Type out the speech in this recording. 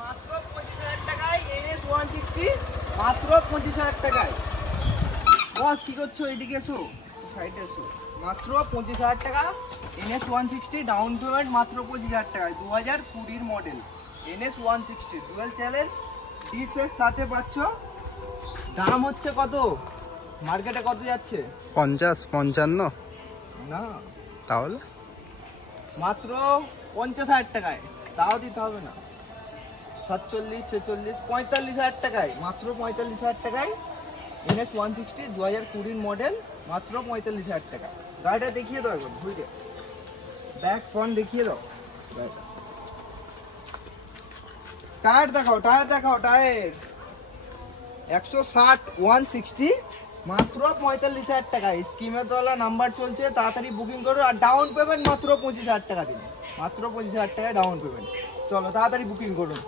মাত্র 25,000 টাকায় NS 160, মাত্র 25,000 টাকায়। বস কি করছো? এদিকে এসো, সাইডে এসো। মাত্র 25,000 টাকা NS 160, ডাউন পেমেন্ট মাত্র 25,000 টাকায়। 2020 মডেল NS 160 ডুয়েল চ্যানেল ডিসের সাথে পাচ্ছ। দাম হচ্ছে কত? মার্কেটে কত যাচ্ছে? 50-55 না, তাহলে মাত্র 50,000 টাকায়। তাও দিতে হবে না। 47, 46, 45,000 টাকায়, মাত্র 45,000 টাকায় NS 160 2020 মডেল, মাত্র 45,000 টাকা। গাড়িটা দেখিয়ে দাও একবার ঘুরে, ব্যাক ফ্রন্ট দেখিয়ে দাও। টায়ার দেখাও, টায়ার দেখাও, টায়ার 160 160, মাত্র 45,000 টাকায়। স্কিমে তোলা নাম্বার চলছে, তাড়াতাড়ি বুকিং করো। আর ডাউন পেমেন্ট মাত্র 25,000 টাকা দিন, মাত্র 25,000 টাকায় ডাউন পেমেন্ট। চলো তাড়াতাড়ি বুকিং করুন।